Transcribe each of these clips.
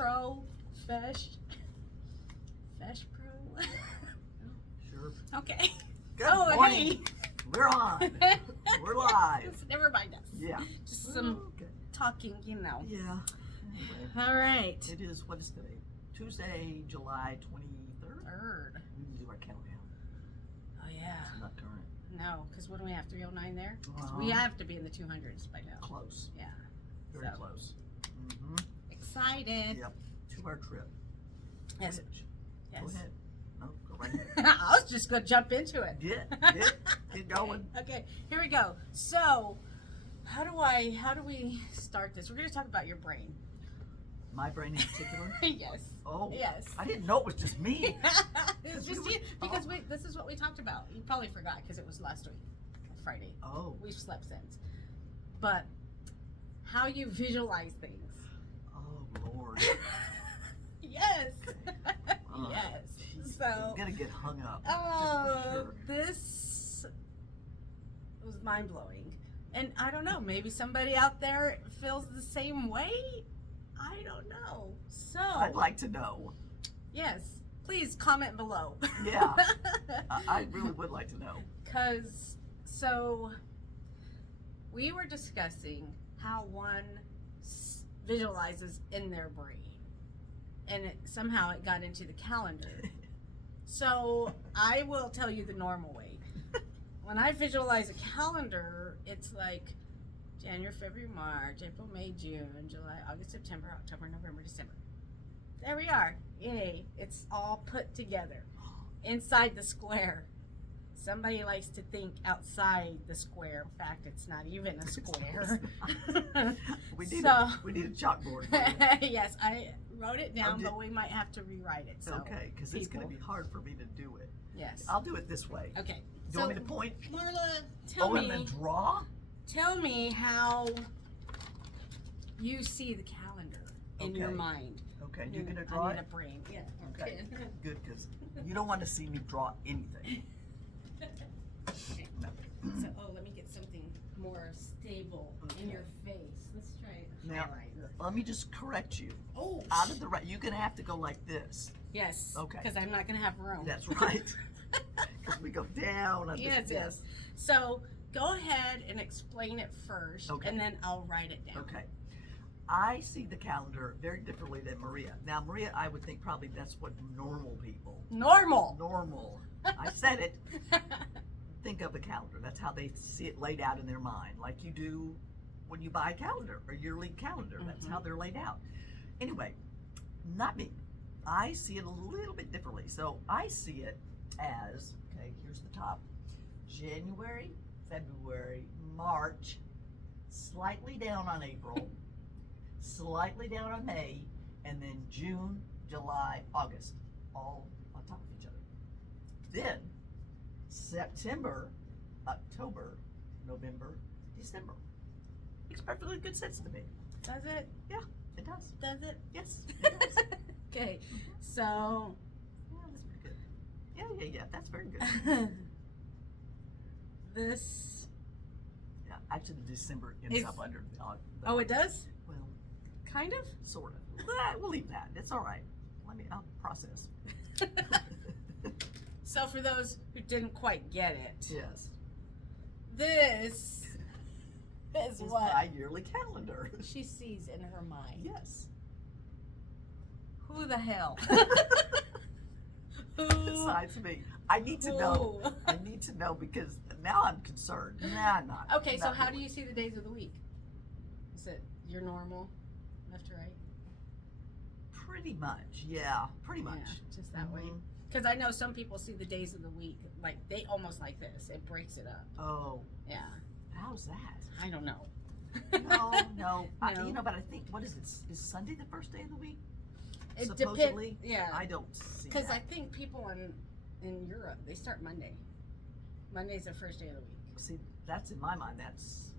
Pro, Fesh Pro. Sure. Okay. Good Oh, morning. We're on. We're live. Never mind us. Yeah. Just some Okay. talking, you know. Yeah. Anyway, All right. it is, what is today? Tuesday, July 23rd? Third. We can do our countdown. Oh, yeah. It's not current. No, because what do we have, 309 there? 'Cause Uh-huh. we have to be in the 200s by now. Close. Yeah. Very So. close. Mm-hmm. Excited. Yep. 2-hour trip. Yes. Which, Yes. Go ahead. No, go right ahead. I was just going to jump into it. Get going. Okay, here we go. So, how do we start this? We're going to talk about your brain. My brain in particular? Yes. Oh. Yes. I didn't know it was just me. It's just you, because this is what we talked about. You probably forgot because it was last week, Friday. Oh. We've slept since. But how you visualize things. Oh, Lord. Yes. Uh, Yes. geez, So. I'm going to get hung up. Oh, just for sure. this was mind blowing. And I don't know, maybe somebody out there feels the same way. I don't know. So, I'd like to know. yes, please comment below. Yeah. I really would like to know. Because, so, we were discussing how one visualizes in their brain. And somehow it got into the calendar. So I will tell you the normal way. When I visualize a calendar, it's like January, February, March, April, May, June, July, August, September, October, November, December. There we are. Yay. It's all put together inside the square. Somebody likes to think outside the square. In fact, it's not even a square. We need So- we need a chalkboard. Yes, I wrote it down, did- but we might have to rewrite it. So, Okay, because it's going to people. be hard for me to do it. Yes. I'll do it this way. Okay. Do you want me to point? Marla, tell And then draw? tell me how you see the calendar in your Okay. mind. Okay, you're going to I draw need it? a brain. Yeah. Okay. Good, because you don't want to see me draw anything. Okay. No. So, let me get something more stable in Okay. your face. Let's try a Now, highlighter. let me just correct you. Oh. Out of the right, you're going to have to go like this. Yes. Okay. Because I'm not going to have room. That's right. Because we go down. On Yes, this. yes. So go ahead and explain it first, Okay. and then I'll write it down. Okay. I see the calendar very differently than Maria. Now, Maria, I would think probably that's what normal people. Normal. Normal. I said it. Think of the calendar. That's how they see it laid out in their mind, like you do when you buy a calendar, a yearly calendar. That's how they're laid out. Anyway, not me. I see it a little bit differently. So I see it as, okay, here's the top. January, February, March, slightly down on April, slightly down on May, and then June, July, August, all on top of each other. Then September, October, November, December. Makes perfectly good sense to me. Does it? It does. Does it? Yes, it does. Okay. So. Yeah, that's pretty good. Yeah, that's very good. This. Yeah, actually, December ends Is- up under the Oh, it does? Well, Kind of? sort of. We'll leave that. It's all right. I'll process. So, for those who didn't quite get it, Yes. this is It's what my yearly calendar. she sees in her mind. Yes. Who the hell? Who? Besides me, I need to know. Who? I need to know because now I'm concerned. Nah, I'm not. Okay, so Not how do really. you see the days of the week? Is it your normal, left to right? Pretty much. Yeah, pretty much. Yeah, just that way. Mhm. Because I know some people see the days of the week like they almost like this. It breaks it up. Oh, Yeah, how's that? I don't know. No. No. But I think, what is it? Is Sunday the first day of the week? It Supposedly? depends. Yeah, I don't see because I that. think people in Europe they start Monday. Monday's the first day of the week. See, that's in my mind. That's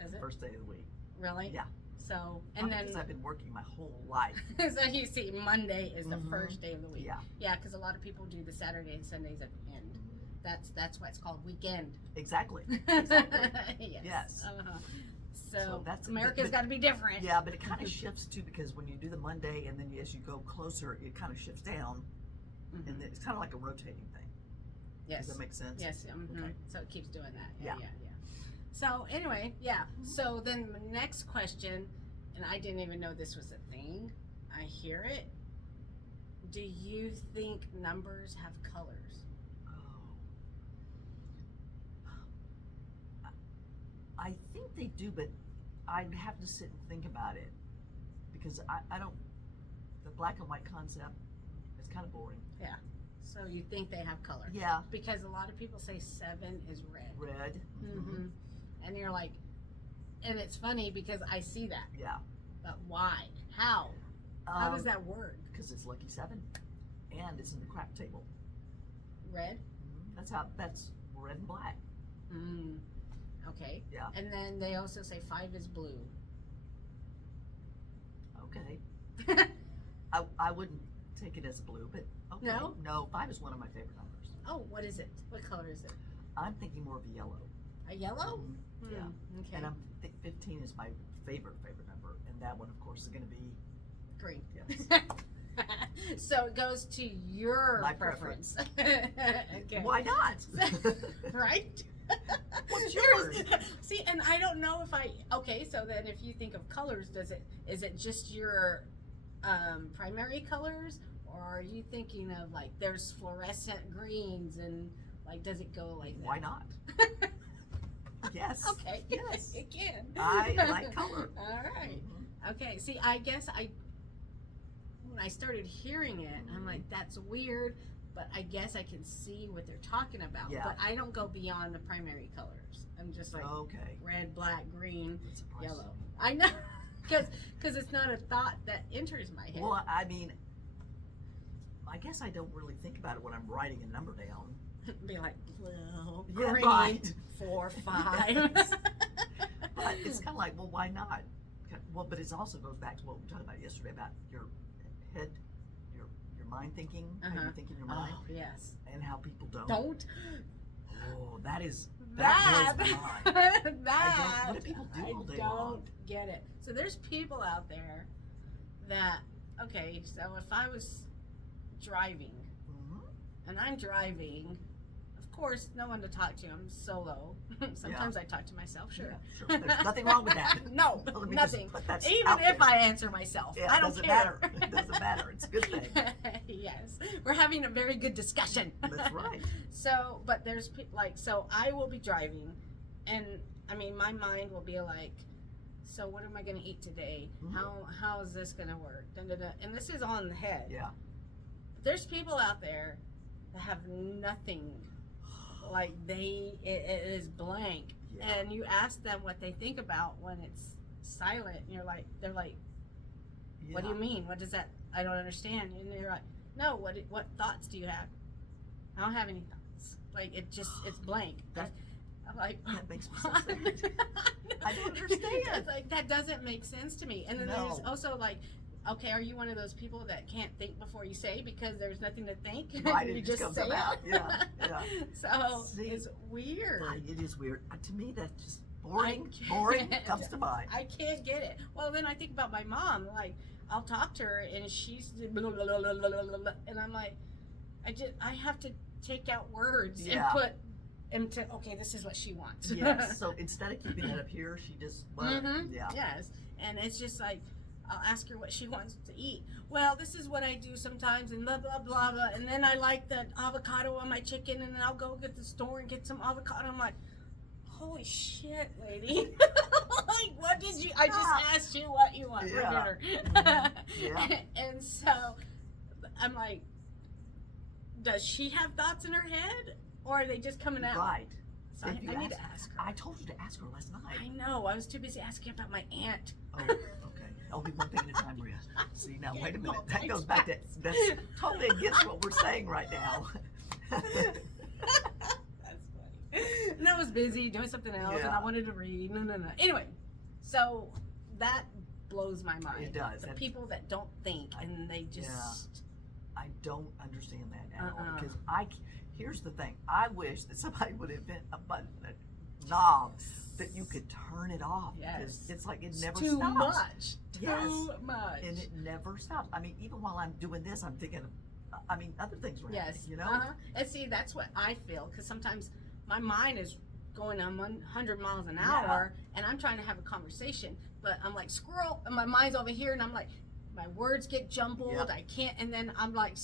Does the it first day of the week. really? Yeah. So and then Because I've been working my whole life. so you see Monday is the Mhm. first day of the week. Yeah. Yeah, because a lot of people do the Saturday and Sundays at the end. That's why it's called weekend. Exactly. Exactly. Yes. Yes. So that's America's got to be different. Yeah, but it kind of shifts too, because when you do the Monday and then as you go closer, it kind of shifts down, and it's kind of like a rotating thing. Yes. Does that make sense? Yes. Okay. So it keeps doing that. Yeah. So anyway, yeah. So then the next question, and I didn't even know this was a thing. I hear it. Do you think numbers have colors? Oh. I think they do, but I'd have to sit and think about it, because I don't. The black and white concept is kind of boring. Yeah. So you think they have color? Yeah. Because a lot of people say 7 is red. Red. Mm-hmm. And you're like, and it's funny because I see that. Yeah. But why? How? How does that work? Because it's lucky 7, and it's in the crap table. Red? That's red and black. Okay. Yeah. And then they also say 5 is blue. Okay. I wouldn't take it as blue, but okay. No, 5 is one of my favorite numbers. Oh, what is it? What color is it? I'm thinking more of a yellow. A yellow? Yeah. Okay. And I think 15 is my favorite number, and that one, of course, is going to be green. Yes. So it goes to your My preference. Okay. Why not? Right? What's yours? See, and I don't know if okay, so then if you think of colors, is it just your primary colors, or are you thinking of like there's fluorescent greens, and like does it go like that? Why not? Yes. Okay. Yes. It can. I like color. All right. Okay. See, I guess when I started hearing it, I'm like, that's weird, but I guess I can see what they're talking about. Yeah. But I don't go beyond the primary colors. I'm just like Okay. red, black, green, That surprises yellow. me. I know, because it's not a thought that enters my head. Well, I mean, I guess I don't really think about it when I'm writing a number down. Be like, well, Yeah, green, right. 4, 5. Yes. But it's kind of like, well, why not? Well, but it also goes back to what we talked about yesterday about your head, your mind thinking, how you think in your mind, Oh, yes. and how people don't. Don't. Oh, that blows That. my mind. That. What do people do all day I long? don't get it. So there's people out there that, okay, so if I was driving, and I'm driving, of course, no one to talk to. I'm solo. Sometimes I talk to myself, sure. Yeah, sure. There's nothing wrong with that. No, Let me nothing. just put that Even out if there. I answer myself, Yeah, I don't doesn't care. matter. It doesn't matter. It's a good thing. Yes, we're having a very good discussion. That's right. So, but there's so I will be driving, and I mean, my mind will be like, so what am I going to eat today? How is this going to work? Da, da, da. And this is on the head. Yeah. There's people out there that have nothing, like it is blank, Yeah. and you ask them what they think about when it's silent, and they're like, what do you mean? What does that? I don't understand. And you're like, no, what thoughts do you have? I don't have any thoughts. Like it's blank. I'm like, that makes me so sad. I don't understand. It's like that doesn't make sense to me. And then there's also like, okay, are you one of those people that can't think before you say because there's nothing to think? Right, You it just comes say out. it? Yeah, yeah. So See, it's weird. It is weird. To me, that's just boring. Boring comes to mind. I can't get it. Well, then I think about my mom. Like, I'll talk to her and she's blah, blah, blah, blah, blah, blah, blah, and I'm like, I have to take out words and put into, okay, this is what she wants. Yes. So instead of keeping it up here, she just yeah. Yes. And it's just like, I'll ask her what she wants to eat. Well, this is what I do sometimes, and blah, blah, blah, blah. And then I like the avocado on my chicken, and then I'll go get the store and get some avocado. I'm like, holy shit, lady. Like, what did you, I just asked you what you want for dinner. Yeah. And so I'm like, does she have thoughts in her head, or are they just coming out? Right. So I need to ask her. I told you to ask her last night. I know. I was too busy asking about my aunt. Oh, okay. I'll be one thing at a time, Maria. See, now, wait a minute. That goes back to, that's totally against what we're saying right now. That's funny. And I was busy doing something else, and I wanted to read. No. Anyway, so that blows my mind. It does. The people that don't think, and they just... I don't understand that at all, because here's the thing. I wish that somebody would invent a button that knob that you could turn it off. Yes. Because it's like it It's never too stops. much. Yes. Too much. And it never stops. I mean, even while I'm doing this, I'm thinking, other things were happening, Yes. you know? And see, that's what I feel, because sometimes my mind is going 100 miles an Yeah. hour, and I'm trying to have a conversation, but I'm like, squirrel, and my mind's over here, and I'm like, my words get jumbled, Yep. I can't, and then I'm like,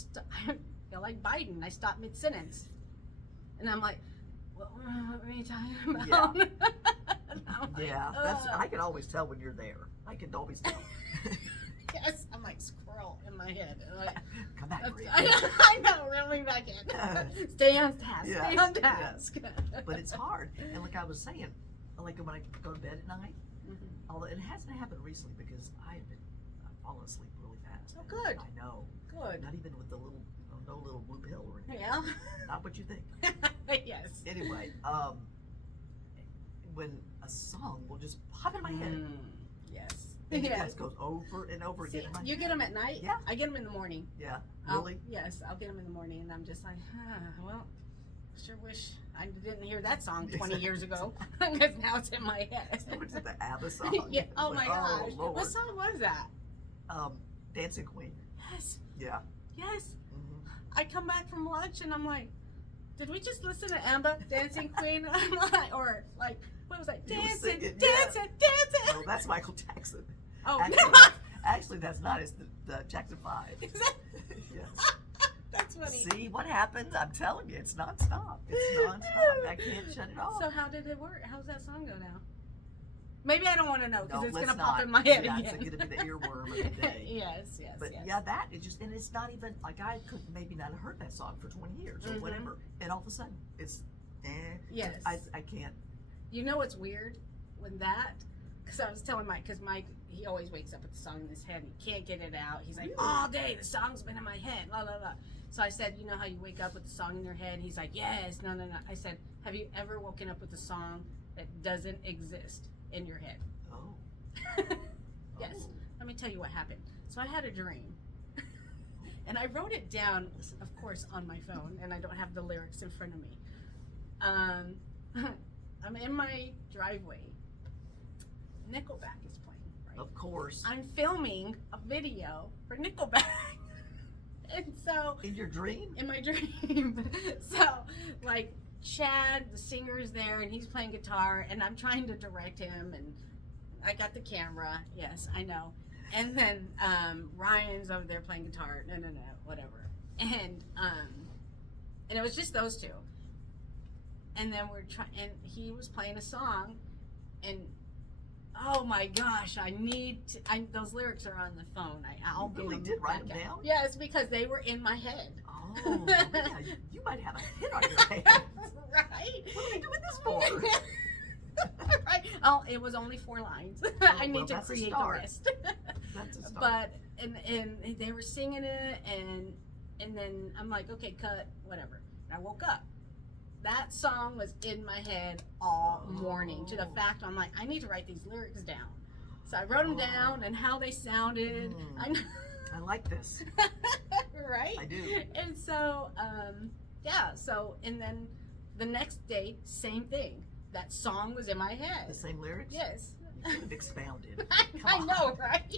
I feel like Biden, I stop mid-sentence. And I'm like, what are you talking about? And I'm like, Yeah, I can always tell when you're there. I can always tell. yes, I'm like squirrel in my head. And like, Come back, Maria. I know, reel me back in. Stay on task. Yes, Stay on task. But it's hard. And like I was saying, like when I go to bed at night, although it hasn't happened recently because I've fallen asleep really fast. Oh, good. I know. Good. Not even with the little, no little blue pill or anything. Yeah. Not what you think. Yes. Anyway, when a song will just pop in my head, Yes. and it Yes. just goes over and over See, again in my you head. get them at night? Yeah. I get them in the morning. Yeah, I'll- really? yes, I'll get them in the morning, and I'm just like, well, sure wish I didn't hear that song 20 years ago, because now it's in my head. Which is the ABBA song. Yeah. Oh Like, my gosh. Lord. What song was that? Dancing Queen. Yes. Yeah. Yes. Mhm. I come back from lunch and I'm like, did we just listen to Amber, Dancing Queen? Or like, what was that? You were Dancing, singing, yeah. dancing, dancing. No, that's Michael Jackson. Oh, Actually, that's not. It's the Jackson 5. Is that- Yes. that's funny. See what happens? I'm telling you, it's nonstop. It's nonstop. I can't shut it off. So how did it work? How's that song go now? Maybe I don't want to know because No, it's let's gonna pop not. in my head Yeah, again. it's gonna be the earworm of the day. Yes, yes, But yes. yeah, that it just, and it's not even like I could maybe not have heard that song for 20 years or Mhm. whatever, and all of a sudden it's Yes. I can't. You know what's weird when that? Because I was telling Mike, because Mike, he always wakes up with the song in his head and he can't get it out. He's like, Really? all day, the song's been in my head, la la la. So I said, you know how you wake up with the song in your head? He's like, yes, no. I said, have you ever woken up with a song that doesn't exist in your head? Oh. Yes. Oh. Let me tell you what happened. So I had a dream. And I wrote it down, of course, on my phone, and I don't have the lyrics in front of me. I'm in my driveway. Nickelback is playing, right? Of course. I'm filming a video for Nickelback. And so, In your dream? in my dream, so, like, Chad, the singer's there, and he's playing guitar, and I'm trying to direct him, and I got the camera. Yes, I know. And then Ryan's over there playing guitar. No, whatever. And it was just those two. And then and he was playing a song, and oh my gosh, those lyrics are on the phone. I'll You really get did write back them out. down? Yes, because they were in my head. Oh, yeah, you might have a hit on your hands. Right? What are we doing this for? Right. Oh, it was only 4 lines. I need well, to that's a create the start. rest. That's a start. But and they were singing it, and then I'm like, okay, cut, whatever. And I woke up. That song was in my head all morning, to the fact I'm like, I need to write these lyrics down. So I wrote them down and how they sounded. I like this. Right? I do. And so, yeah. So, and then the next day, same thing. That song was in my head. The same lyrics? Yes. You could have expounded. I know, right?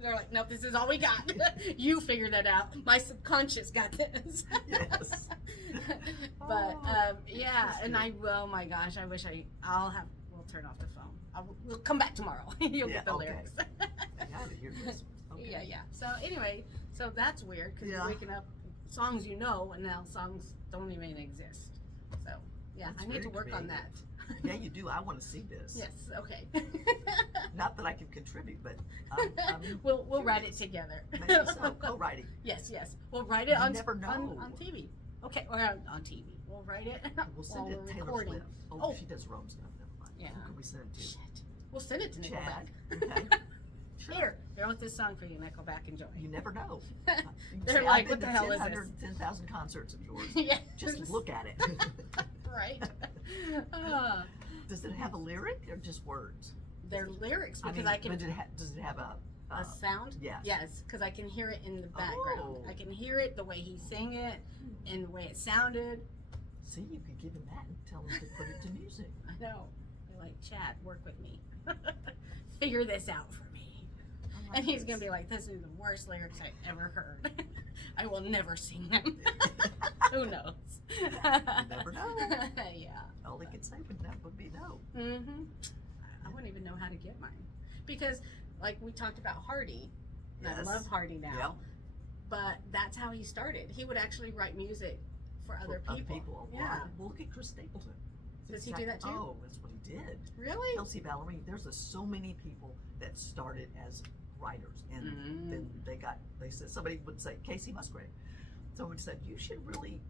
They're like, nope, this is all we got. You figured that out. My subconscious got this. Yes. But yeah, and oh my gosh, I wish we'll turn off the phone. We'll come back tomorrow. You'll Yeah, get the okay. lyrics. I gotta hear this. Okay. Yeah. So anyway, that's weird because Yeah. you're waking up songs you know, and now songs don't even exist. So yeah, That's I need to very work on that. creative. Yeah, you do. I want to see this. Yes. Okay. Not that I can contribute, but I'm we'll write it curious. together. Maybe so. Co-writing. Yes. We'll write it You on never know. on TV. Okay, or on TV. We'll write it We'll while send it we're to Taylor recording. Swift. Oh, Oh. she does Rome stuff. Never mind. Yeah. Who can we send it to? Shit. We'll send it to Chad. Nickelback. Okay. Sure. Here wrote this song for you, Nickelback. Enjoy. You never know. They're See, like, I've what been the to hell is this? 10,000 concerts of yours. Yeah. Just look at it. Right. Does it have a lyric or just words? They're lyrics because mean, I can. but does it have a A sound? Yes. Yes, because I can hear it in the background. Oh. I can hear it the way he sang it and the way it sounded. See, you could give him that and tell him to put it to music. I know. They're like, Chad, work with me. Figure this out for me. And he's going to be like, this is the worst lyrics I ever heard. I will never sing them. Who knows? You never know. Yeah. All they could say would be no. Mm-hmm. I wouldn't even know how to get mine. Because, like, we talked about Hardy. Yes. I love Hardy now. Yep. But that's how he started. He would actually write music for other people. Yeah. Well, look at Chris Stapleton. Does he do that too? Oh, that's what he did. Really? Kelsey Ballerini. There's so many people that started as writers, and then they said, somebody would say, Casey Musgrave. Someone said, you should really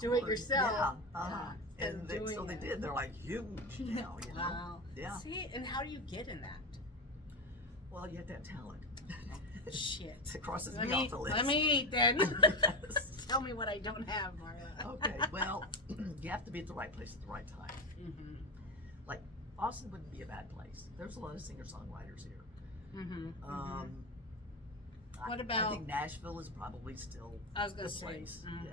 do it yourself. Yeah. And they did. They're like huge now, you know? Wow. Yeah. See, and how do you get in that? Well, you have that talent. Shit. It crosses me off the list. Let me eat then. Yes. Tell me what I don't have, Marla. Okay, well, you have to be at the right place at the right time. Mm-hmm. Like, Austin wouldn't be a bad place. There's a lot of singer-songwriters here. Mm-hmm. What I about? think Nashville is probably still I was gonna the say, place. Yeah.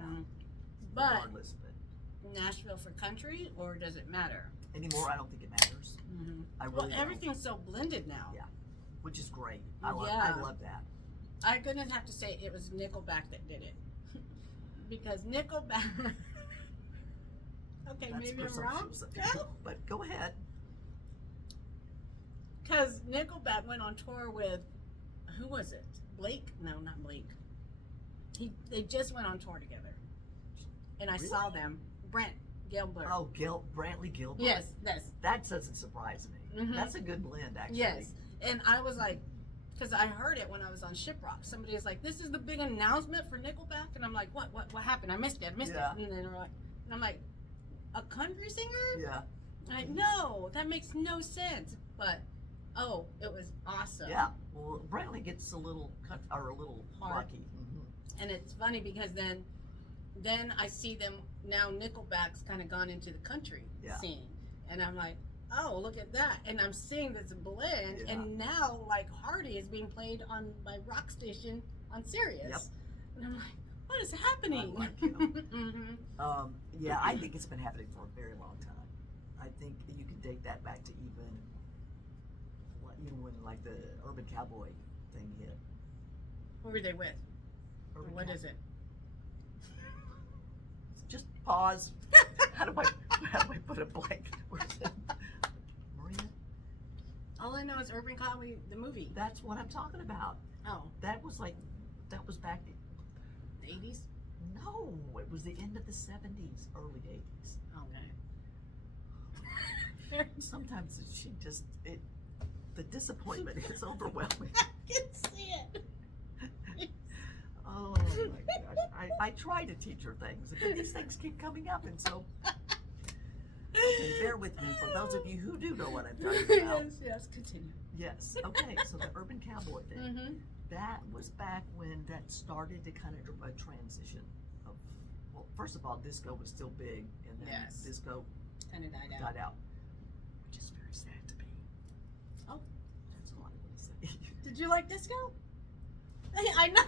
But Regardless, but Nashville for country, or does it matter? anymore, I don't think it matters. Mm-hmm. I really Well, don't, everything's so blended now. Yeah. Which is great. I love that. I'm gonna have to say it was Nickelback that did it, because Nickelback. Okay, That's maybe I'm wrong. presumptuous of you, but go ahead. Because Nickelback went on tour with, who was it? Blake? No, not Blake. They just went on tour together, and I saw them. Brent Gilbert. Oh, Brantley Gilbert. Yes. That doesn't surprise me. Mhm. That's a good blend, actually. Yes, and I was like, because I heard it when I was on Shiprock. Somebody was like, "This is the big announcement for Nickelback," and I'm like, "What happened? I missed it. Yeah. And then they're like, and I'm like, "A country singer?" Yeah. Like, no, that makes no sense. But oh, it was awesome. Yeah. Well, Brantley gets a little Hard. rocky. And it's funny because then I see them now. Nickelback's kind of gone into the country scene, and I'm like, oh, look at that. And I'm seeing this blend, and now like Hardy is being played on my rock station on Sirius. Yep. And I'm like, what is happening? I like him. Yeah, I think it's been happening for a very long time. I think you can date that back to even when like the Urban Cowboy thing hit. Who were they with? What is it? Just pause. How do I put a blank? Where's it? Maria? All I know is Urban Cowboy, the movie. That's what I'm talking about. Oh, That was back in, the 80s? no, it was the end of the 70s, early 80s. Okay. Sometimes the disappointment is overwhelming. I can see it. Oh my gosh. I try to teach her things, but these things keep coming up, and so okay, bear with me for those of you who do know what I'm talking about. Yes, continue. Yes. Okay, so the Urban Cowboy thing. Mm-hmm. That was back when that started to kind of a transition of, well, first of all, disco was still big, and then Yes. disco Kind of died out. which is very sad to me. Oh. That's all I want to say. Did you like disco? I know.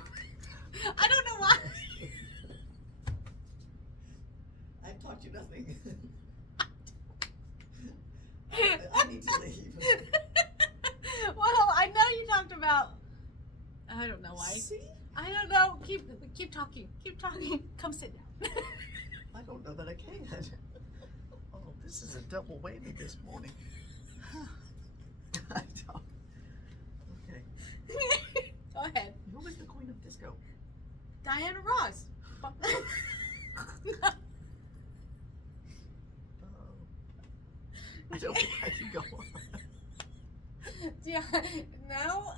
I don't know why. I've taught you nothing. I need to leave. Well, I know you talked about. I don't know why. See? I don't know. Keep talking. Keep talking. Come sit down. I don't know that I can. Oh, this is a double whammy this morning. I don't. Okay. Go ahead. Who was the queen of disco? Diana Ross. I don't think I can go on. Yeah. No.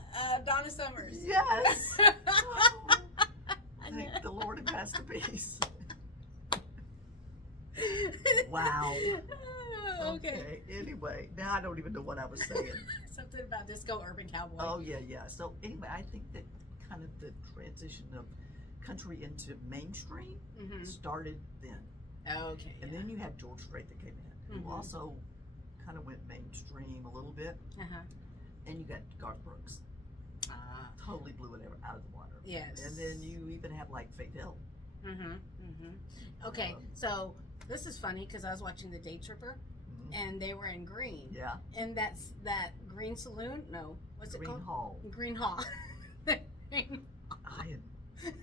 Donna Summers. Yes. Oh, thank the Lord and masterpiece. Wow. Okay. Anyway, now I don't even know what I was saying. Something about disco urban cowboy. Oh yeah. So anyway, I think that kind of the transition of country into mainstream started then. Okay. And then you had George Strait that came in, who also kind of went mainstream a little bit. And you got Garth Brooks. Totally blew it out of the water. Yes. And then you even have like Faith Hill. Okay, so This is funny because I was watching the Day Tripper, and they were in green. Yeah. And that's that Green Saloon. No, what's it called? Hall. Green Hall. I had,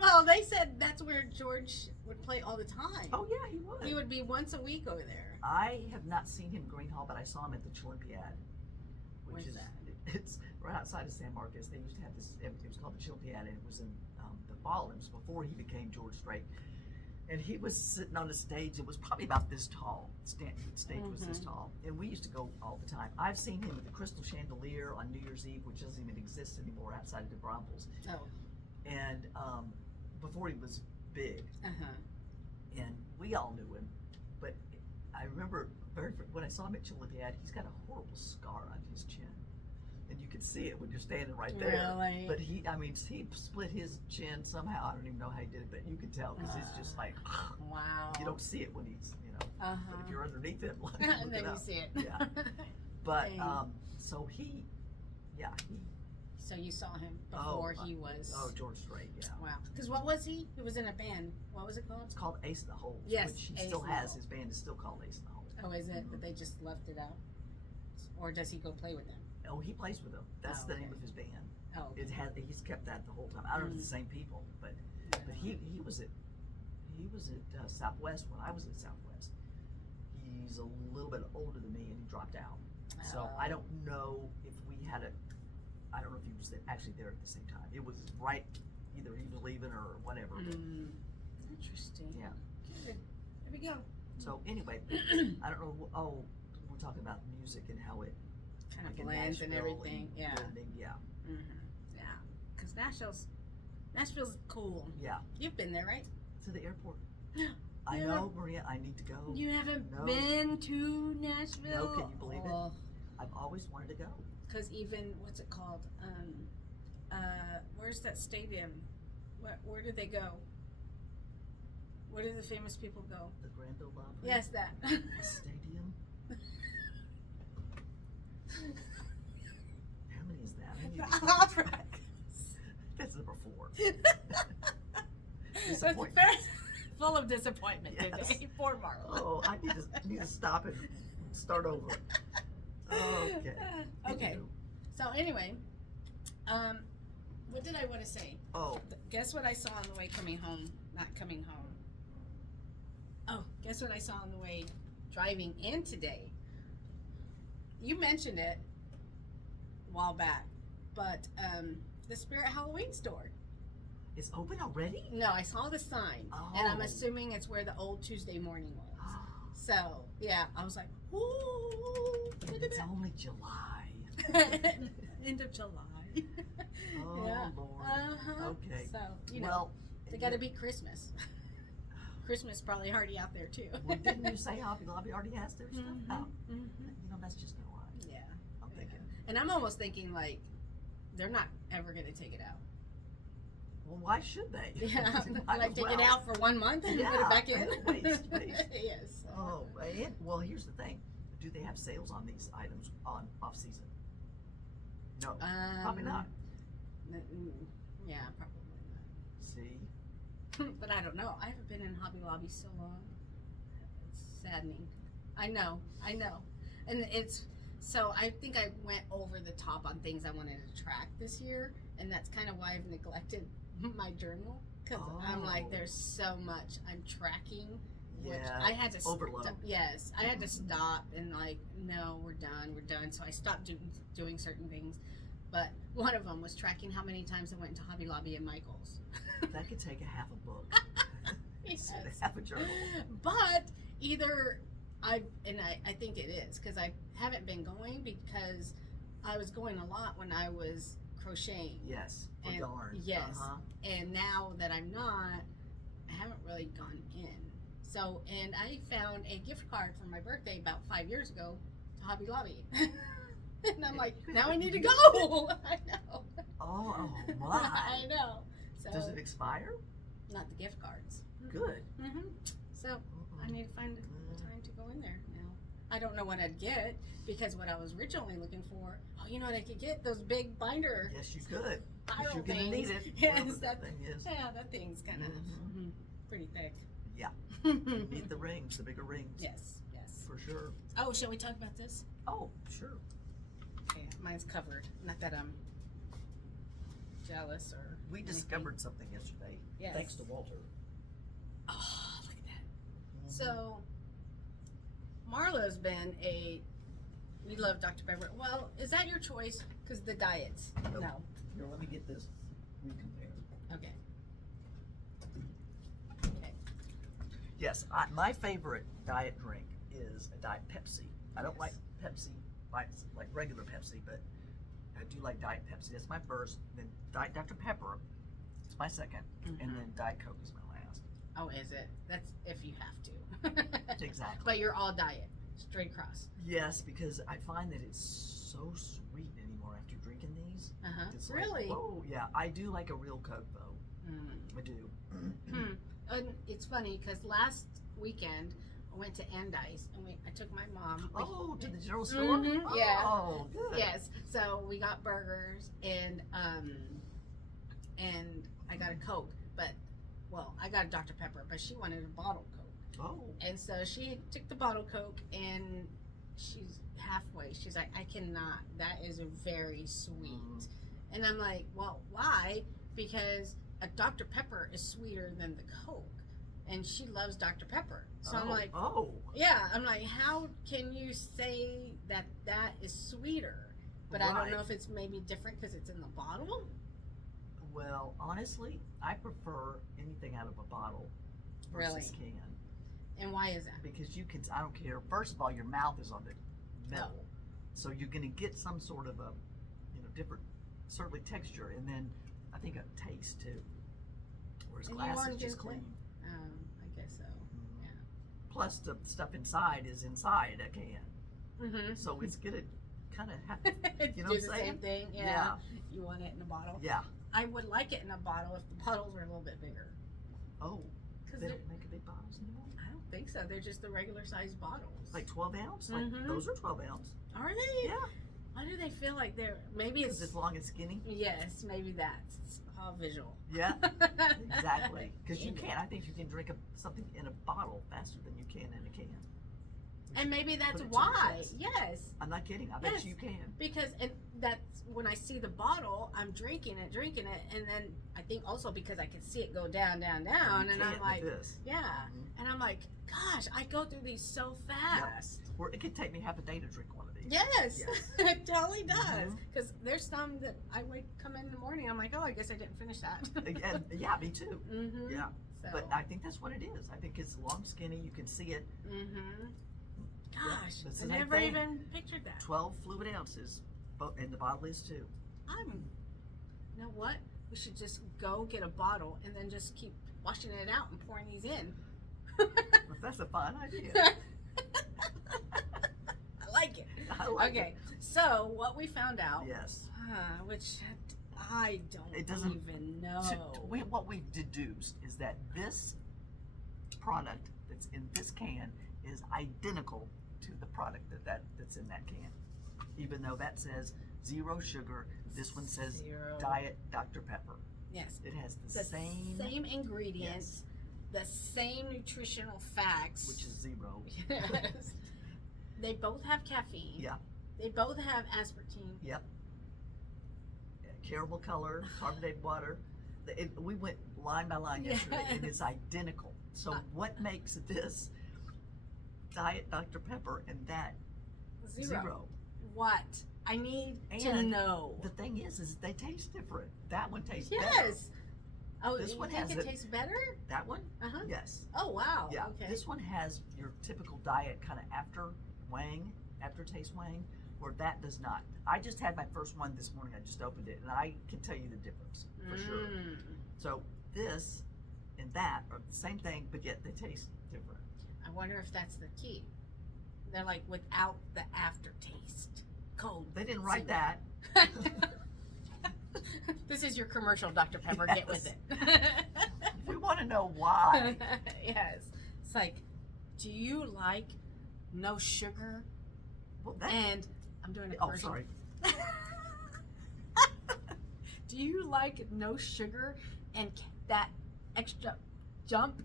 Well, they said that's where George would play all the time. oh yeah, he would. He would be once a week over there. I have not seen him in Green Hall, but I saw him at the Chillimpiad, which Where's is that? it's right outside of San Marcos. They used to have this. It was called the Chillimpiad, and it was in the fall. It was before he became George Strait, and he was sitting on a stage. It was probably about this tall. The stage was this tall, and we used to go all the time. I've seen him at the Crystal Chandelier on New Year's Eve, which doesn't even exist anymore outside of the Bromples. Oh. And before he was big, Uh-huh. and we all knew him, but I remember when I saw him at Chillimpiad, he's got a horrible scar on his chin, and you could see it when you're standing right there. Really? But he split his chin somehow. I don't even know how he did it, but you could tell because it's just like Wow. you don't see it when he's Uh-huh. but if you're underneath him, like, And look then it you up. see it. Yeah. But Dang. so he. So you saw him before he was. Oh, George Strait, yeah. Wow. Because what was he? He was in a band. What was it called? It's called Ace in the Hole. Yes, Which he Ace still in the has. Hole. His band is still called Ace in the Hole. Oh, is it? But they just left it out? Or does he go play with them? Oh, he plays with them. That's Oh, the okay. name of his band. Oh, okay. He's kept that the whole time. I don't know if it's the same people, but he was at Southwest when I was at Southwest. He's a little bit older than me, and he dropped out. So I don't know if we had a. I don't know if he was actually there at the same time. It was right, either he was leaving or whatever. Interesting. Yeah. Good. There we go. So anyway, I don't know. Oh, we're talking about music and how it Kind of like in blends and Nashville everything. Yeah. blending, yeah. Yeah. Because Nashville's cool. Yeah. You've been there, right? To the airport. I Yeah. know, Maria. I need to go. You haven't No. been to Nashville? No, can you believe it? I've always wanted to go. Because even what's it called? Where's that stadium? Where do they go? Where do the famous people go? The Grand Ole Opry. Yes, that. Stadium. How many is that? How many The Opera. That's number 4. It's Disappointment. full of disappointment Yes. today. Poor Marla. Oh, I need to stop and start over. Okay. Okay. Anywho. So anyway, what did I want to say? Oh, Guess what I saw on the way coming home? Not coming home. Oh, guess what I saw on the way driving in today? You mentioned it a while back, but the Spirit Halloween store. it's open already? No, I saw the sign, and I'm Oh. assuming it's where the old Tuesday morning was. So yeah, I was like, ooh, And it's only July. end of July. Oh, Yeah. Lord. Uh-huh. Okay. So you know, Well, they got to beat Christmas. Christmas probably already out there too. well, didn't you say Hobby Lobby already has their stuff out? Mhm. That's just no lie. Yeah. I'm thinking. And I'm almost thinking like they're not ever gonna take it out. Well, why should they? Yeah, Might like as take it well. out for 1 month and put Yeah. it back in. Waste. Yes. Oh, and, well, here's the thing. Do they have sales on these items on off season? No, probably not. Yeah, probably See, not. But I don't know. I haven't been in Hobby Lobby so long. It's saddening. I know. And it's so I think I went over the top on things I wanted to track this year, and that's kind of why I've neglected my journal because I'm like, Oh. there's so much I'm tracking. Which yeah, I had to overload. yes, I had to stop and like, no, we're done. So I stopped doing certain things. But one of them was tracking how many times I went into Hobby Lobby and Michael's. That could take a half a book, Yes. half a journal. But either I think it is because I haven't been going because I was going a lot when I was crocheting. Yes, for And- yarn. yes. Uh-huh. And now that I'm not, I haven't really gone in. So, and I found a gift card for my birthday about 5 years ago to Hobby Lobby. And I'm like, now I need to go. I know. Oh I my! know. So, Does it expire? not the gift cards. Good. Mm-hmm. So, I need to find time to go in there now. I don't know what I'd get because what I was originally looking for, oh, you know what I could get? Those big binder Yes, you could. spiral You're gonna things. need it. Yes, whatever that thing is. Yeah, that thing's kind of Mhm. pretty thick. Yeah. You need the rings, the bigger rings. Yes, yes. For sure. Oh, shall we talk about this? Oh, sure. Okay, mine's covered. Not that I'm jealous or We anything. discovered something yesterday. Yes. Thanks to Walter. Oh, look at that. Mhm. So, Marla's been we love Dr. Pepper. Well, is that your choice? Because the diets. Nope. No. Here, let me get this. We compare. Okay. Yes, my favorite diet drink is a Diet Pepsi. I don't like Pepsi like regular Pepsi, but I do like Diet Pepsi. That's my first. Then Diet Dr. Pepper. It's my 2nd, and then Diet Coke is my last. Oh, is it? That's if you have to. Exactly. But you're all diet, straight across. Yes, because I find that it's so sweet anymore after drinking these. It's Really? Like, oh yeah, I do like a real Coke though. I do. And it's funny because last weekend I went to Andice and I took my mom. Oh, to the general store? Yeah. Oh, good. Yes. So we got burgers and I got a Coke, but I got a Dr. Pepper, but she wanted a bottle Coke. Oh. And so she took the bottle Coke and she's halfway. She's like, I cannot. That is very sweet. And I'm like, well, why? Because a Dr. Pepper is sweeter than the Coke. And she loves Dr. Pepper. So I'm like, yeah, I'm like, how can you say that is sweeter? But I don't know if it's maybe different because it's in the bottle. Well, honestly, I prefer anything out of a bottle versus can. And why is that? Because you can, I don't care. First of all, your mouth is on the metal. So you're going to get some sort of a, different, certainly texture. And then I think a taste too. Whereas glass is just clean. I guess so. Yeah. Plus the stuff inside is inside a can. So it's gonna kind of have to, you know do what the I'm saying? same thing. Yeah. You want it in a bottle. Yeah. I would like it in a bottle if the bottles were a little bit bigger. Oh. Because They don't make a big bottles anymore? I don't think so. They're just the regular sized bottles. Like 12 ounce? Like, those are 12 ounce. Are they? Yeah. Why do they feel like they're maybe Because it's long and skinny? Yes, maybe that's it's all visual. Yeah. Exactly. Because you can. I think you can drink something in a bottle faster than you can in a can. And maybe that's Put it to why. your chest. Yes. I'm not kidding. I bet you can. Because that's when I see the bottle, I'm drinking it, and then I think also because I can see it go down, down, down, and I'm like, yeah, and I'm like, gosh, I go through these so fast. Yep. Or it could take me half a day to drink one of these. Yes, it totally does. Because there's some that I come in the morning, I'm like, oh, I guess I didn't finish that. Again, yeah, me too. Yeah. So. But I think that's what it is. I think it's long, skinny. You can see it. Gosh, Yeah, I never even pictured that. 12 fluid ounces, and the bottle is too. You know what? We should just go get a bottle and then just keep washing it out and pouring these in. That's a fun idea. I like it. I like Okay, so what we found out, yes, which I don't even know. What we've deduced is that this product that's in this can is identical to the product that's in that can. Even though that says 0 sugar, this one says Diet Dr. Pepper. Yes. It has the same ingredients, the same nutritional facts. Which is 0. Yes. They both have caffeine. Yeah. They both have aspartame. Yep. Caramel color, carbonated water. We went line by line yesterday, and it's identical. So what makes this Diet Dr. Pepper and that 0? What? I need to know. The thing is they taste different. That one tastes better. Yes. Oh, this one it tastes better? That one? Uh-huh. Yes. Oh, wow. Yeah. Okay. This one has your typical diet kind of aftertaste wang, where that does not. I just had my first one this morning. I just opened it, and I can tell you the difference for sure. So this and that are the same thing, but yet they taste different. I wonder if that's the key. They're like without the aftertaste. Cold. They didn't write that. This is your commercial, Dr. Pepper. Get with it. We want to know why. Yes. It's like, do you like no sugar? Well, and I'm doing a commercial. Oh, sorry. Do you like no sugar and that extra jump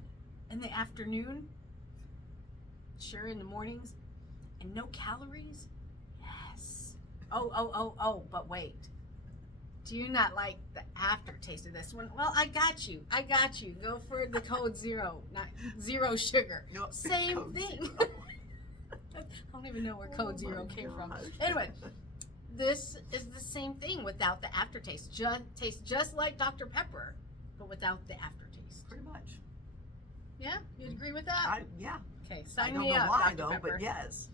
in the afternoon, sure, in the mornings, and no calories? Yes. Oh, but wait. Do you not like the aftertaste of this one? Well, I got you. Go for the code zero, not zero sugar. No, Same Code thing. Zero. I don't even know where code zero came from. gosh. Anyway, this is the same thing without the aftertaste. Tastes just like Dr. Pepper, but without the aftertaste. Pretty much. Yeah, you'd agree with that? Yeah. Okay, I sign don't me know up, why Dr. though, Pepper. but yes,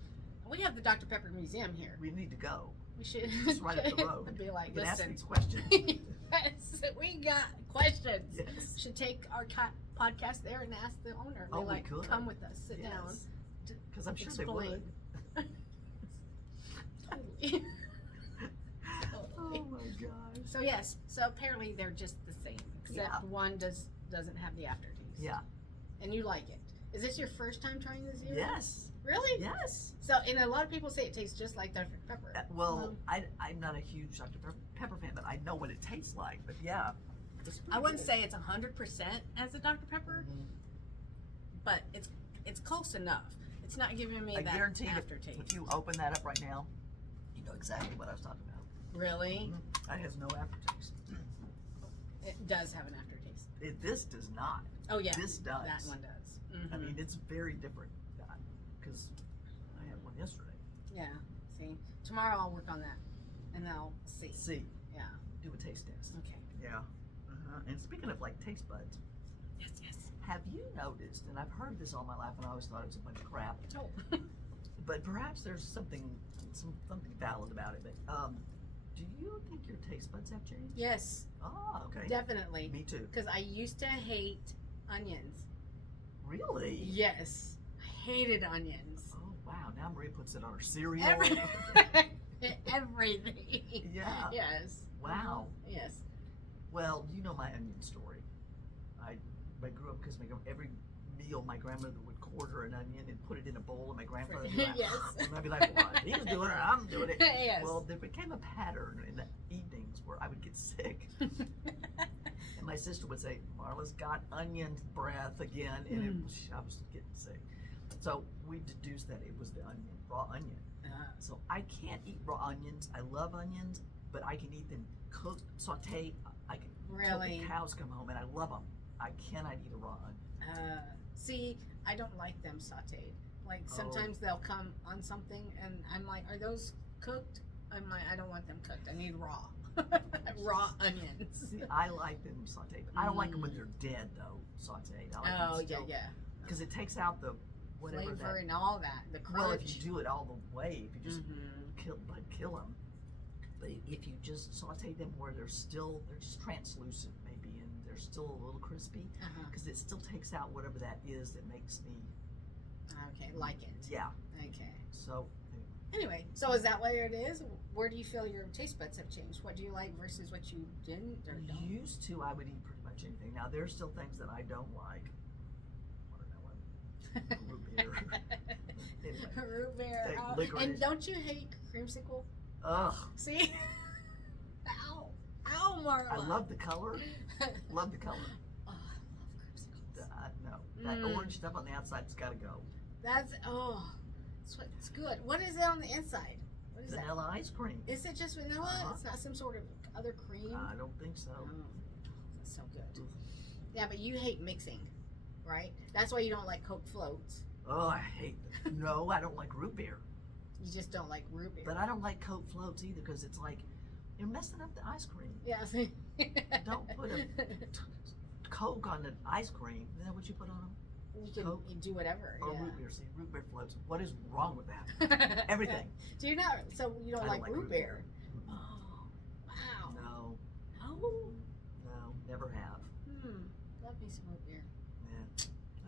We have the Dr. Pepper Museum here. we need to go. We should It's right up the road. be like, You can ask listen, these questions. yes, we got questions. Yes. Should take our podcast there and ask the owner. Oh, Be we like, could. come with us, sit down. Yes. Because I'm sure Explain. they would. Totally. Oh my gosh. So yes, so apparently they're just the same, except Yeah. one doesn't have the aftertaste. Yeah. And you like it. Is this your first time trying the zero? Yes. Really? Yes. So, and a lot of people say it tastes just like Dr. Pepper. Well, I'm not a huge Dr. Pepper fan, but I know what it tastes like. But yeah, I wouldn't say it's 100% as a Dr. Pepper, but it's close enough. It's not giving me I that guarantee aftertaste. if you open that up right now, you know exactly what I was talking about. Really? That has no aftertaste. It does have an aftertaste. This does not. Oh yeah, This does. that one does. Mhm. I mean, it's very different because I had one yesterday. Yeah. See, tomorrow I'll work on that, and I'll see. See, Yeah. do a taste test. Okay. Yeah. And speaking of like taste buds, Yes. have you noticed? And I've heard this all my life, and I always thought it was a bunch of crap. Oh. But perhaps there's something valid about it. But do you think your taste buds have changed? Yes, Oh, okay. definitely. Me too. Because I used to hate onions. Really? Yes, I hated onions. Oh wow! Now Maria puts it on her cereal. Everything. Yeah. Yes. Wow. Yes. Well, you know my onion story. I grew up because every meal my grandmother would quarter an onion and put it in a bowl, and my grandfather would be like, Yes. and I'd be like, well, he's doing it, I'm doing it. Yes. Well, there became a pattern in the evenings where I would get sick, and my sister would say, Marla's got onion breath again, and I was getting sick. So we deduced that it was the onion, raw onion. So I can't eat raw onions. I love onions, but I can eat them cooked, sauteed. I can till Really? the cows come home, and I love them. I cannot eat a raw onion. See, I don't like them sauteed. Like sometimes they'll come on something, and I'm like, are those cooked? I'm like, I don't want them cooked. I need raw, raw onions. See, I like them sauteed. But I don't like them when they're dead, though. Sauteed. I like them yeah. because it takes out the whatever Flavor that. and all that. The crunch. Well, if you do it all the way, if you just Mhm. kill them. But if you just saute them where they're just translucent maybe, and they're still a little crispy, because it still takes out whatever that is that makes me. Okay, like it. Yeah. Okay. So. Anyway, so is that what it is? Where do you feel your taste buds have changed? What do you like versus what you didn't or don't? Used to, I would eat pretty much anything. Now there's still things that I don't like. Watermelon, root beer. Anyway. Root beer. Like Oh, licorice. and don't you hate creamsicle? Ugh. See? Ow. Ow, Marla. I love the color. Love the color. Oh, I love creamsicles. No, that orange stuff on the outside's got to go. That's, it's good. What is it on the inside? What is Vanilla ice cream. that? Is it just vanilla? It's not some sort of other cream? I don't think so. Oh, that's so good. Yeah, but you hate mixing, right? That's why you don't like Coke floats. Oh, I hate them. No, I don't like root beer. You just don't like root beer. But I don't like Coke floats either because it's like you're messing up the ice cream. Yeah, see? Don't put a Coke on the ice cream. Is that what you put on them? You can Coke you do whatever. or Yeah. root beer? See, root beer floats. What is wrong with that? Everything. Do you not? So you don't I like root beer? Mm-mm. Oh, wow. No, Oh. no, never have. Love me some root beer.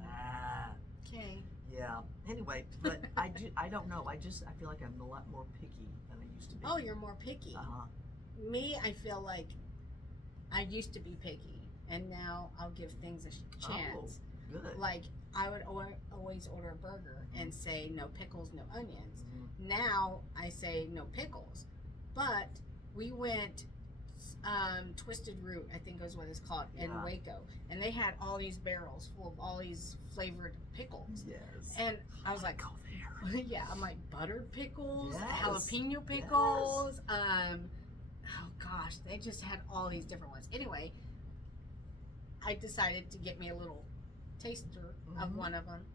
Ah, Okay. yeah. Anyway, but I don't know. I feel like I'm a lot more picky than I used to be. Oh, you're more picky. Uh-huh. Me, I feel like I used to be picky, and now I'll give things a chance. Oh, good. Like I would always order a burger and say no pickles, no onions. Mhm. Now I say no pickles. But we went Twisted Root, I think is what it's called, in Yeah. Waco, and they had all these barrels full of all these flavored pickles, Yes. and I was like, go there. yeah, I'm like buttered pickles, Yes. jalapeno pickles, oh gosh, they just had all these different ones. Anyway, I decided to get me a little taster of Mhm. one of them,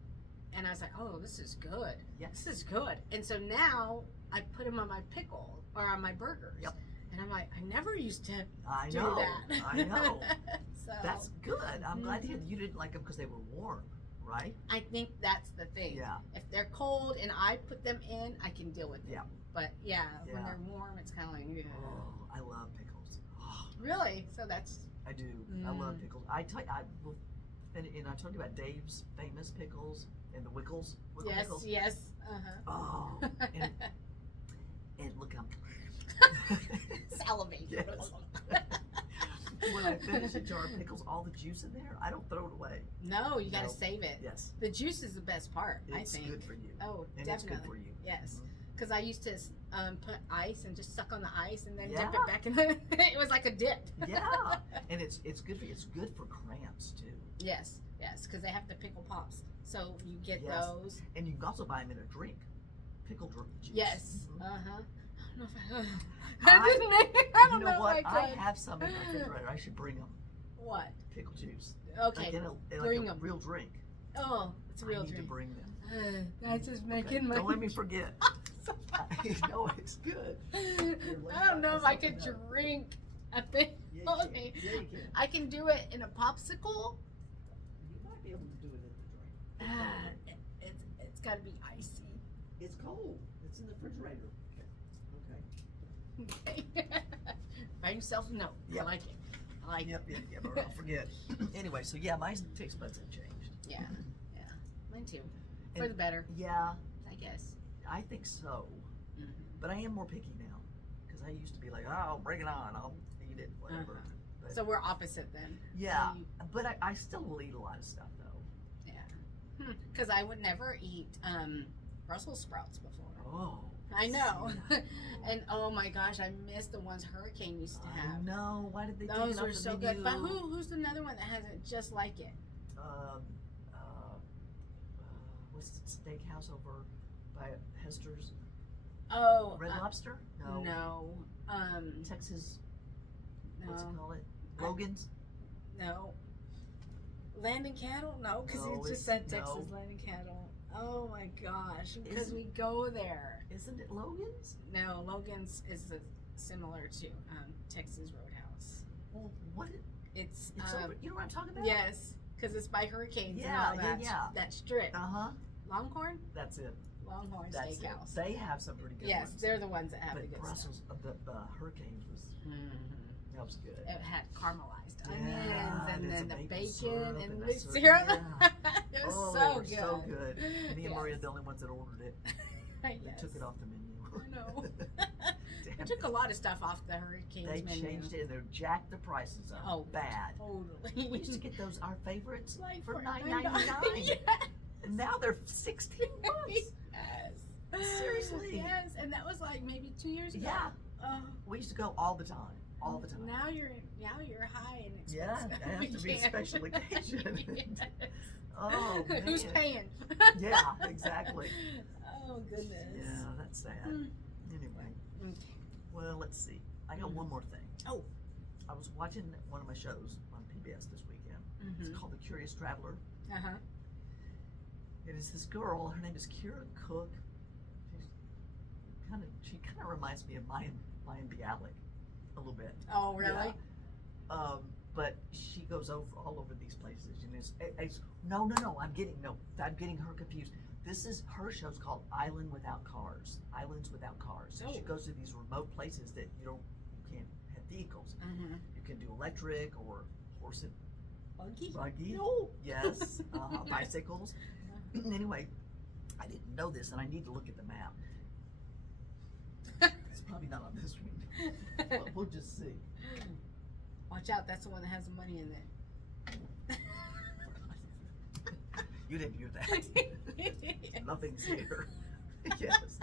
and I was like, oh, this is good. Yes. This is good. And so now I put them on my pickle or on my burgers. Yep. And I'm like, I never used to I do know. that. I know. So That's good. I'm glad to hear that you didn't like them because they were warm, right? I think that's the thing. Yeah. If they're cold and I put them in, I can deal with it. Yeah. But yeah, when Yeah. they're warm, it's kind of like, yeah. Oh, I love pickles. Oh, Really? So that's I do. I love Mm. pickles. I told you about Dave's famous pickles and the Wickle yes, pickles. yes. Uh-huh. Oh, and look, I'm Salivate. Yes. when I finish a jar of pickles, all the juice in there, I don't throw it away. No, you gotta No. save it. Yes, The juice is the best part, I it's think. good for you, Oh, and definitely. it's good for you. Yes. Mhm. Because I used to put ice and just suck on the ice and then dip Yeah. it back in the. It was like a dip. Yeah, and it's good for you. It's good for cramps too. Yes, yes, because they have the pickle pops, so you get Yes. those. And you can also buy them in a drink, pickle drink juice. Yes. Mhm. Uh huh. I don't know if I- I You don't know know what? if I I could. have some in my refrigerator. I should bring them. What? Pickle juice. Okay. Like in bring a 'em. real drink. Oh, it's a I real need to drink. bring them. That's just Okay, making my. don't let me forget. No, it's good. I don't know if I could drink a thing. Yeah, you can. Okay. Yeah, you can. I can do it in a popsicle. You might be able to do it in the drink. It's got to be icy. It's cold. It's in the refrigerator. Okay. Okay. By yourself, no. Yep. I like it. I like Yep, it. yep, or I'll forget. Anyway, so yeah, my taste buds have changed. Yeah, yeah. Mine too. For And- the better, Yeah, I guess. I think so. Mhm. But I am more picky now. Because I used to be like, oh, bring it on. I'll eat it, whatever. Uh-huh. But, So we're opposite then. yeah, You- but I still will eat a lot of stuff, though. yeah. Because I would never eat Brussels sprouts before. Oh. I know. see. And oh my gosh, I miss the ones Hurricane used to I have. know. Why did they take Those it off were the so menu? good. But who's another one that has it just like it? What's the steakhouse over by Hester's? Oh, Red Lobster? No. no. Texas, what's it No, call it? I- Logan's? no. Land and Cattle? No, because No, it just it's- said Texas no. Land and Cattle. Oh my gosh, because Isn't- we go there. Isn't it Logan's? No, Logan's is similar to Texas Roadhouse. Well, what? It's It's over. You know what I'm talking about? yes, because it's by Hurricanes Yeah, and all yeah, that. yeah. That strip. Uh huh. Longhorn? That's it. Longhorn That's Steakhouse. it. They have some pretty good Yes, ones. they're the ones that have the But good Brussels, the Hurricanes was that was good. stuff. It had caramelized Yeah, onions and there's then a the maple bacon syrup and and the that syrup, syrup. yeah. It was Oh, so they were good. so good. Me and Maria are Yes. the only ones that ordered it. They Yes. took it off the menu. I know. Damn They took a it. lot of stuff off the Hurricanes They menu. changed it and they jacked the prices up. Oh, bad. Totally. We used to get those our favorites like for $9.99. $9.99. Yes. And now they're 16 bucks. Yes. Seriously. Yes, and that was like maybe 2 years ago. Yeah. Oh. We used to go all the time. All the time. Now you're high and Yeah, expensive. that has to be a Yeah. special occasion. Yes. Oh, man. Who's paying? Yeah, exactly. Oh goodness. Yeah, that's sad. Mm. Anyway, Okay. well, let's see. I got one more thing. Oh. I was watching one of my shows on PBS this weekend. It's Mm-hmm. called The Curious Traveler. Uh-huh. It is this girl. Her name is Kira Cook. She kind of reminds me of Mayim Bialik a little bit. Oh really? Yeah. But she goes all over these places. And no. I'm getting her confused. This is her show's called Islands Without Cars. So she Oh. goes to these remote places that you can't have vehicles. Mm-hmm. You can do electric or horse and buggy. No. Yes, bicycles. Anyway, I didn't know this, and I need to look at the map. It's probably not on this one, but we'll just see. Watch out, that's the one that has the money in it. You didn't hear that. Nothing's here. Yes.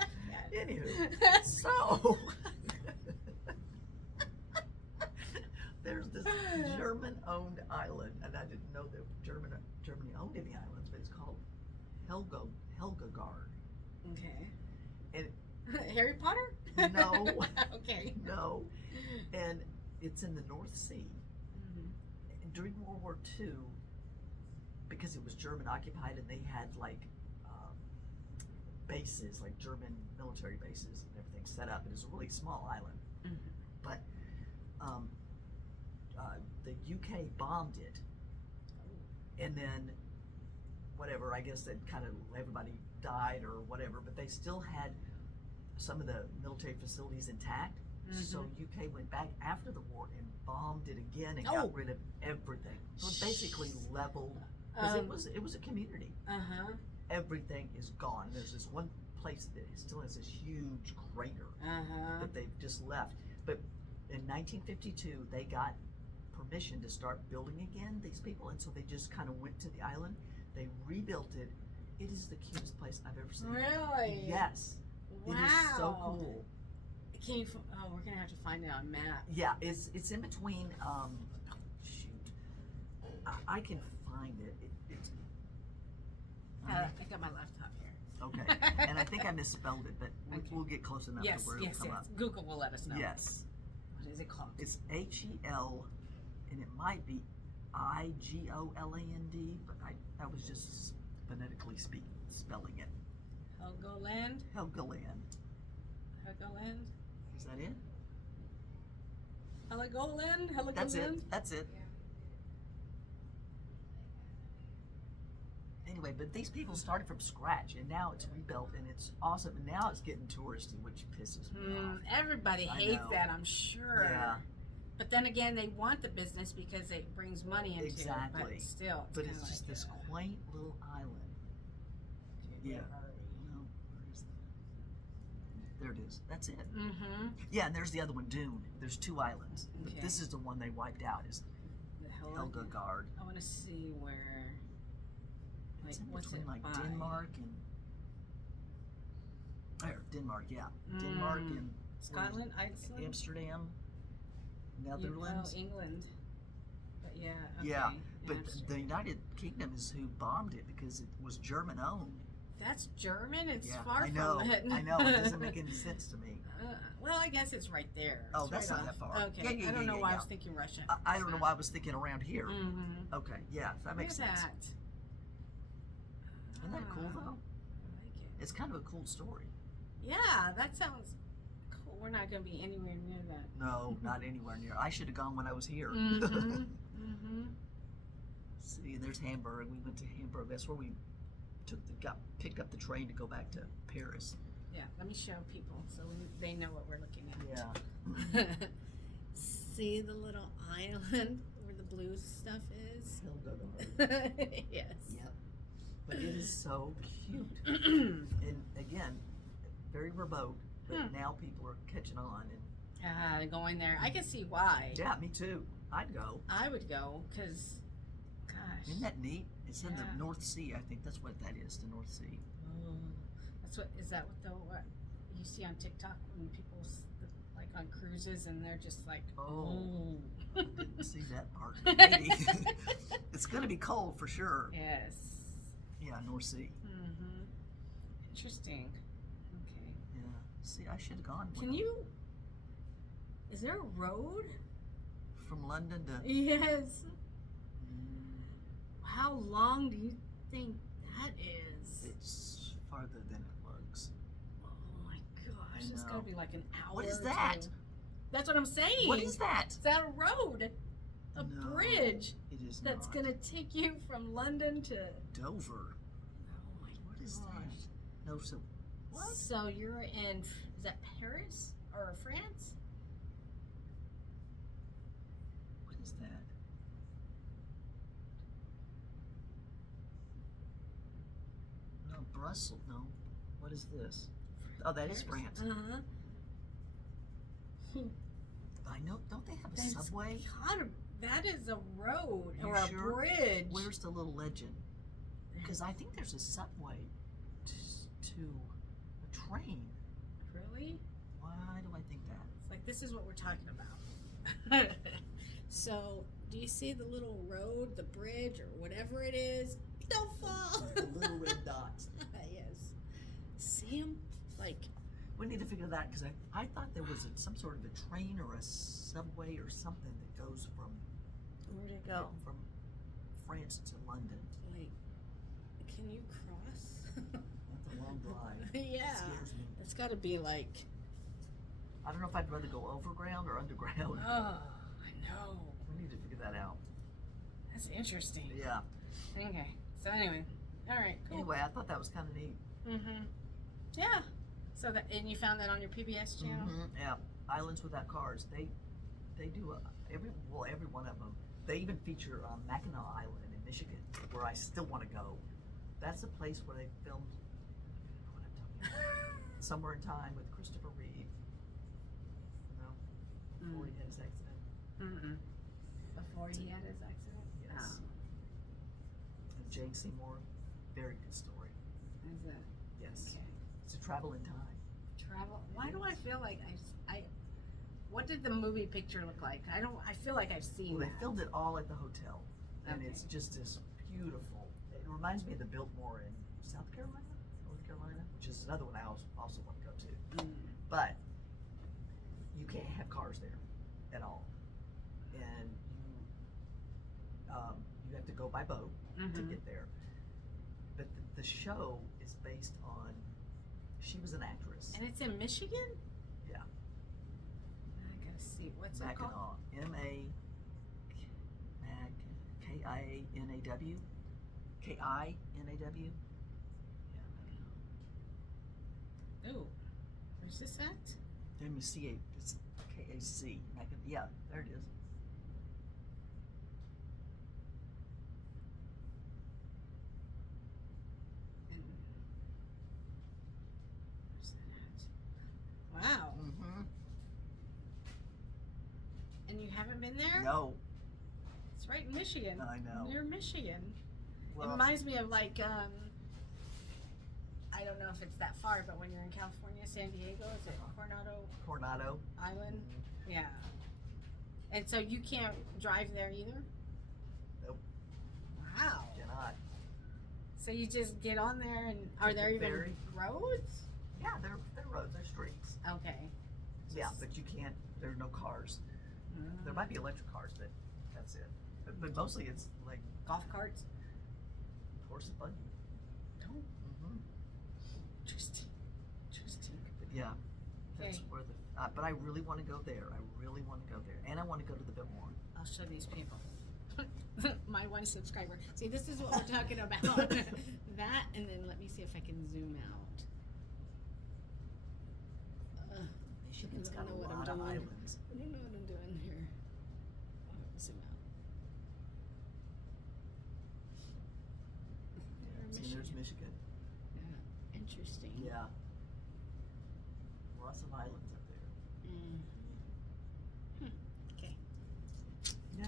Anywho, so German-owned island, and I didn't know that Germany owned any islands, but it's called Helgagard. Okay. And Harry Potter? No. Okay. No, and it's in the North Sea. Mhm. And during World War II, because it was German occupied, and they had like bases, like German military bases and everything set up. It is a really small island, Mhm. but the UK bombed it, and then whatever, I guess that kind of everybody died or whatever, but they still had some of the military facilities intact. So UK went back after the war and bombed it again and got rid of everything. So it basically leveled, because it was a community. Everything is gone. There's this one place that still has this huge crater that they've just left. But in 1952, they got permission to start building again, these people, and so they just kind of went to the island. They rebuilt it. It is the cutest place I've ever seen. Really? Yes. Wow. It is so cool. Can you? Oh, we're gonna have to find it on a map. Yeah, it's in between. Shoot, I can find it. It's. I got my laptop here. Okay, and I think I misspelled it, but we'll get close enough Yes, to where it'll yes, come yes. up. Google will let us know. Yes. What is it called? It's HEL, and it might be IGOLAND, but I was just phonetically spelling it. Helgoland. Helgoland. Helgoland. Is that it? Helgoland. Helgoland. That's it. That's it. Anyway, but these people started from scratch, and now it's rebuilt, and it's awesome. And now it's getting touristy, which pisses me off. Everybody I hates know. that, I'm sure. Yeah. But then again, they want the business because it brings money into Exactly. it. But still, But it's just this quaint little island. Yeah. No, where is that? There it is. That's it. Mm-hmm. Yeah, and there's the other one, Dune. There's two islands. But Okay. this is the one they wiped out. Is The hell. Helgagard. I want to see where. It's Like, in what's between it like by? Denmark and Denmark, yeah. Denmark and Scotland, Iceland, Amsterdam, Netherlands. Oh, England. But yeah. Okay. Yeah, but Amsterdam. the United Kingdom is who bombed it because it was German owned. That's German. It's Yeah, far I know. from it. I know. It doesn't make any sense to me. Well, I guess it's right there. Oh, It's that's right not off. that far. Okay. Yeah, I don't know yeah, why I yeah. was thinking Russia. I don't know why I was thinking around here. Mm-hmm. Okay, yeah, that makes Look at sense. that. Isn't that cool though? I like it. It's kind of a cool story. Yeah, that sounds cool. We're not going to be anywhere near that. No, not anywhere near. I should have gone when I was here. Mm-hmm. Mm-hmm. See, there's Hamburg. We went to Hamburg. That's where we picked up the train to go back to Paris. Yeah, let me show people so they know what we're looking at. Yeah. See the little island where the blue stuff is? Helgagard. Yes. Yep. But it is so cute. And again, very remote, but now people are catching on. And Going there. I can see why. yeah, me too. I'd go. I would go because, gosh. Isn't that neat? It's in Yeah. the North Sea. I think that's what that is, the North Sea. Is that what you see on TikTok when people like on cruises and they're just like, Oh. I didn't see that part. Maybe. It's going to be cold for sure. Yes. Yeah, North Sea. Mm-hmm. Interesting. Okay. Yeah. See, I should have gone. Is there a road? From London to. Yes. How long do you think that is? It's farther than it looks. Oh my gosh, it's know. gotta be like an hour. What is or that? two. That's what I'm saying. What is that? Is that a road? A No, bridge It is that's not. gonna take you from London to. Dover. Oh my What is gosh. that? No, so. What? So you're in, is that Paris or France? What is that? No, Brussels. No. What is this? Oh, that is France. Uh-huh. I know. Don't they have a That's subway? That is a road You or a sure? bridge. Where's the little legend? Because I think there's a subway to a train. Really? Why do I think that? It's like, this is what we're talking about. So, do you see the little road, the bridge, or whatever it is? Don't fall. The little red dots. Yes. See them? Like, We need to figure that because I thought there was some sort of a train or a subway or something that goes from where'd it go? from France to London. Like, can you cross? That's a long drive. Yeah. It scares me. It's got to be like, I don't know if I'd rather go overground or underground. oh, I know. We need to figure that out. That's interesting. Yeah. Okay. So anyway, all right, cool. Anyway, I thought that was kind of neat. Mm-hmm. Yeah. So that, and you found that on your PBS channel? Yeah. Islands Without Cars. They do every one of them. They even feature Mackinac Island in Michigan, where I still want to go. That's a place where they filmed. What I'm talking about. Somewhere in Time with Christopher Reeve. No, before he had his accident. Mm-mm. Before he had his accident? Yes. And Jane Seymour. Very good story. Is it? Yes. Okay. It's a travel in time. Travel. Why do I feel like what did the movie picture look like? I feel like I've seen Well, they that. filmed it all at the hotel, and Okay. it's just this beautiful. It reminds me of the Biltmore in South Carolina, North Carolina, which is another one I also want to go to. But you can't have cars there at all, and you have to go by boat to get there. But the show is based on. She was an actress. And it's in Michigan? Yeah. I gotta see. What's it called? Mackinac. K-I-N-A-W. K-I-N-A-W. Ooh. Where's this at? Let me see it. It's K-A-C. Yeah, there it is. Where's that at? Wow. Mm-hmm. And you haven't been there? No. It's right in Michigan. I know. Near Michigan. It Well, reminds me of like, I don't know if it's that far, but when you're in California, San Diego, is it Coronado. Island? Yeah. And so you can't drive there either? Nope. Wow. Cannot. So you just get on there and are Take there the even ferry. roads? Yeah, they're roads, they're streets. Okay. Yeah, but you can't. There are no cars. Mm. There might be electric cars, but that's it. But mostly it's like Golf carts? horse and buggy. Oh, Mm-hmm. interesting. Interesting. But yeah, that's Okay. where the. But I really want to go there. I really want to go there, and I want to go to the Biltmore. I'll show these people. My one subscriber. See, this is what we're talking about. That, and then let me see if I can zoom out. Michigan's I got don't a know what I'm lot of doing. islands. I don't know what I'm doing here. Zoom out. Yeah, see, there's Michigan. Yeah. Interesting. Yeah. Lots of islands up there. Okay. Yeah.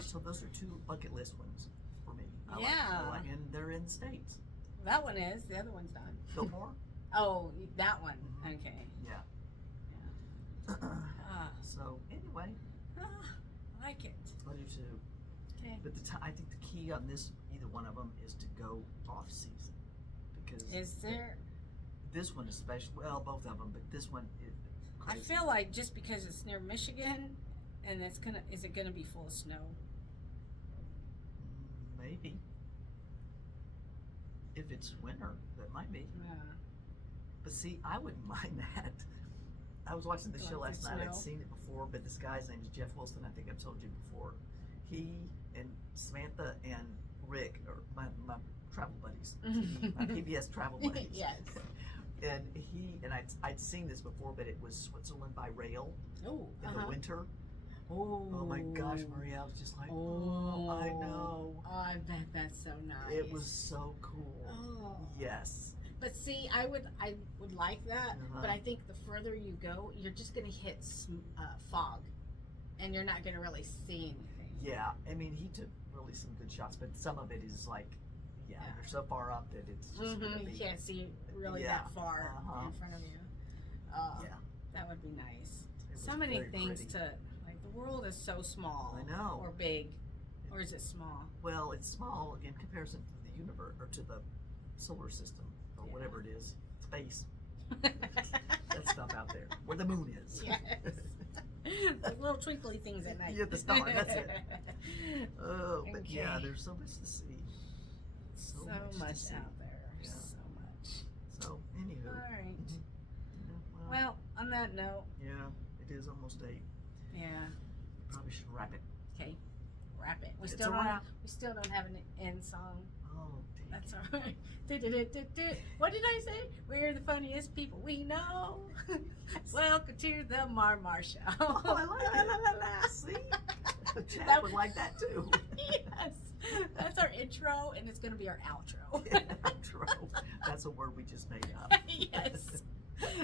So those are two bucket list ones for me. Yeah. And they're in the States. That one is. The other one's not. Biltmore? Oh, that one. Mhm. Okay. Yeah. Ah, So anyway, I like it. I do too. Okay. But I think the key on this, either one of them, is to go off season, because Is there? this one especially. Well, both of them, but this one is I crazy. feel like just because it's near Michigan, and is it gonna be full of snow? Maybe. If it's winter, that might be. Yeah. But see, I wouldn't mind that. I was watching the Like show the last night. I'd snow? seen it before, but this guy's name is Jeff Wilson. I think I've told you before. He and Samantha and Rick are my travel buddies, my PBS travel buddies. Yes. And I'd seen this before, but it was Switzerland by rail Oh. in the winter. Oh. Oh my gosh, Maria, I was just like, oh, I know. Oh, I bet that's so nice. It was so cool. Oh. Yes. But see, I would like that, but Uh-huh. I think the further you go, you're just gonna hit fog, and you're not gonna really see anything. Yeah, I mean, he took really some good shots, but some of it is like, yeah, Yeah. you're so far up that it's just gonna You be, can't see really Yeah. that far Uh-huh. in front of you. yeah. That would be nice. It was So many very things pretty. to like. The world is so small. I know. Or big. Or is it small? Well, it's small in comparison to the universe or to the solar system or whatever it is, space. That stuff out there where the moon is. Yes. Those little twinkly things at night. Yeah, the star. That's it. Oh, but Okay. yeah, there's so much to see. So to much see. out there. Yeah. So much. So, anywho. All right. Yeah, Well, on that note, yeah, it is almost 8. yeah. Probably should wrap it. Okay. Wrap it. We It's still a don't. wrap. We still don't have an end song. Oh, dang. That's all right. What did I say? We're the funniest people we know. Welcome to the Mar Show. Oh, I like it. La, la, la. See? Chad would like that too. Yes. That's our intro, and it's going to be our outro. Outro. That's a word we just made up. Yes.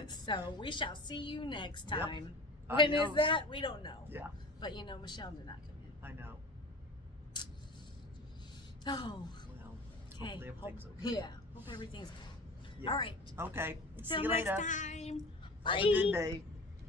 So we shall see you next Yep. time. When is Adios. that? We don't know. Yeah, But you know, Michelle did not come in. I know. Oh, Well, okay. hopefully everything's okay. Yeah. Hope everything's good. Yeah. All right. Okay. See Until you next later. time. Have a Bye. good day.